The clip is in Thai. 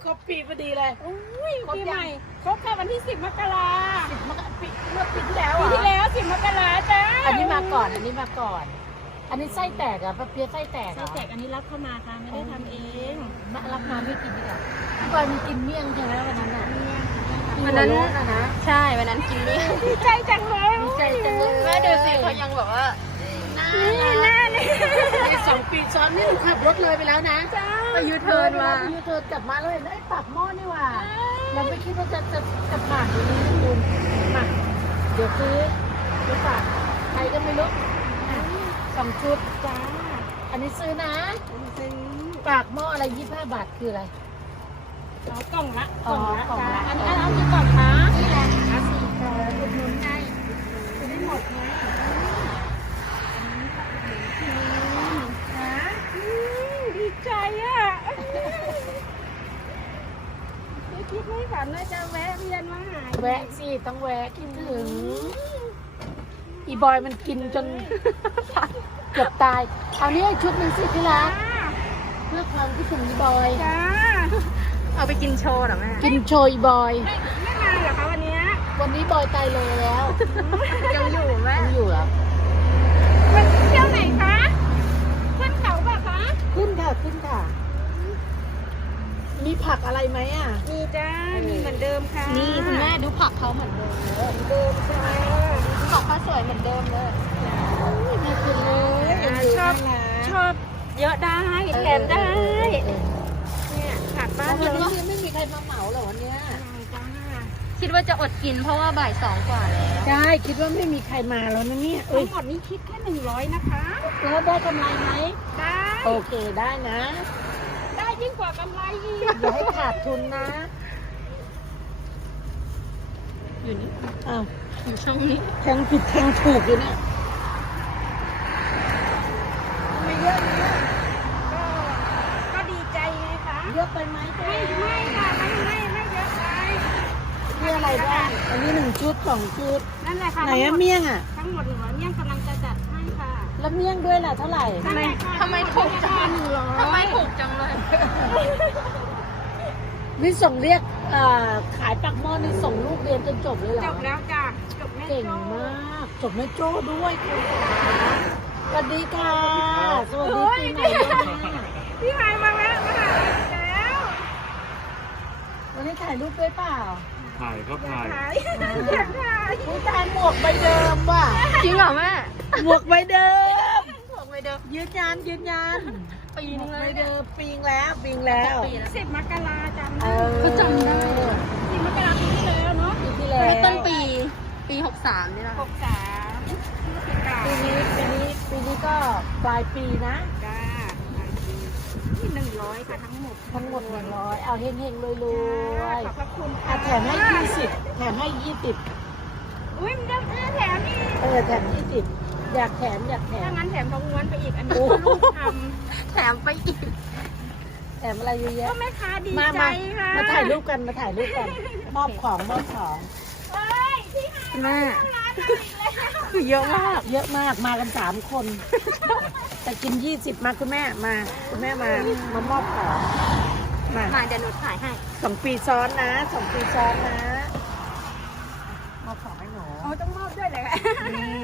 รบปีพอดีเลยอุ้ยครบปียังใหม่ครบค่ะวันที่10 มกรา 10 มกราปีเมื่อปีที่แล้วปีอ่ะที่แล้ว10 มกราจ้าอันนี้มาก่อน อันนี้มาก่อน อันนี้ไส้แตกเหรอ่ะป้าเปี๊ยะไส้แตกเหรไส้อแตกอันนี้รับเข้ามาค่ะไม่ได้ทำเองรับมาไม่กินดีกว่าพี่บอยมันกินเมี่ยงใช่ไหมวันนั้นอ่ะวันนั้นหัวโล้อะนะใช่วันนั้นกินนี่ดีใจจังเลยดีใจจังเลยแม่ดูสิเขายังแบบว่านี่หน้านี่นี่2 ปีซ้อนนี่หนูขับรถเลยไปแล้วนะจ้าไปยูเทิร์นมาไปยูเทิร์นกลับมาเลยได้ปากหม้อนี่หว่าเราไม่คิดว่าจะผ่านอย่างนี้นะคุณมาเดี๋ยวซื้อฝากใครก็ไม่รู้อ่ะ2 ชุดจ้าอันนี้ซื้อนะซื้อปากหม้ออะไร25 บาทคืออะไรเอากล่องละอ๋อกล่องละจ้าอันนี้เอากี่กล่องคะนี่แหละอุดหนุนไงจะได้หมดไงนะดีใจอ่ะไม่คิดไม่ฝันว่าจะแวะเวียนมาหาแวะสิต้องแวะคิดถึงอีบอยมันกินจนเกือบตายเอานี้ให้ชุดหนึงสิที่รักจ้าเพื่อความคิดถึงอีบอยจ้าเอาไปกินโชว์เหรอแม่กินโชยอีบอยไม่มาเหรอคะวันเนี้ยวันนี้บอยตายแล้วยังอยู่แม่ยังอยู่เหรอมันเที่ยวไหนคะขึ้นเขาป่ะคะขึ้นค่ะขึ้นค่ะ มีผักอะไรไหมอ่ะมีจ้า มีเหมือนเดิมค่ะนี่คุณแม่ดูผักเขาเหมือนเดิมเลยเดิมจ้าผักเขาสวยเหมือนเดิมเลยน่ากินเลยชอบเยอะได้แถมได้ เนี่ยผักบ้านวันเรานี้ไม่มีใครมาเหมาเหรอวันเนี้ยจ้าคิดว่าจะอดกินเพราะว่าบ่าย2กว่าแล้วใช่คิดว่าไม่มีใครมาแล้วนะเนี่ยเอ้ทั้ยงหมดนี้คิดแค่100นะคะแล้วได้กำไรไหมได้โอเคได้นะได้ยิ่งกว่ากำไรอีกอย่าให้ขาดทุนนะอยู่นี่อ้าวอยู่ช่องนี้แทงผิดแทงถูกอยู่เนี่ยไม่เยอะนะก็ดีใจไงคะเยอะไปไหมตัวไม่ค่ะไม่เยอะไปมีอะไรบ้างอันนี้1 ชุด2 ชุดนั่นแหละค่ะไหนอะเมี่ยงอะทั้งหมด100เนี่ยกำลังจะจัดให้ค่ะแล้วเมี่ยงด้วยล่ะเท่าไหร่ทำไมถูกจังทำไมถูกจังเลยนี่ส่งเรียกขายปักหม้อนี่ส่งลูกเรียนจนจบเลยเหรอจบแล้วจ้ะจบแม่เก่งโจ้มากจบแม่โจ้ด้วยคุณค่ะสวัสดีค่ะสวัสดีปีใหม่ด้วยนะพี่ไฮมาแล้วมาหาแล้ววันนี้ถ่ายรูปด้วยเปล่าถ่ายครับอยากถ่ายถ่ายอยากถ่ายอุ้ยตายหมวกใบเดิมว่ะจริงเหรอแม่หมวกใบเดิมบอกไปเดิมยืนยันยืนยันปีนึงใบเลยเดิมปิงแล้วปิงแล้ว 10 มกราจำเอได้อก็จำได้ 10 มกราปีที่แล้วเนาะปีที่แล้วต้นปี63นี่แหละ 63พฤศจิกาปีนี้ก็ปลายปีนะจ้าที่100ค่ะทั้งหมดทั้งหมด100เอาเฮงๆรวยขอบพระคุณๆค่ะอ่ะแถมให้20แถมให้20 อุ้ยมันจะแถมอีกแถม20อยากแถมถ้างั้นแถมทองม้วนไปอีกอันนี้โอ้ก็ลูกทแถมไปอีกแถมอะไรเยอะำแยะก็แม่ค้าดีมาใจค่ะมาถ่ายรูปกันมอบของเฮ้ยพี่ไฮคุณแม่ร้านมาอีกแล้วคือเยอะมากเยอะมากมากัน3 คน แต่กิน20มาคุณแม่มามอบของมามาเดี๋ยวหนูถ่ายให้ 2 ปีซ้อนนะ2 ปีซ้อนนะมอบของให้หนูเอาต้องมอบด้วยเลยค่ะนี่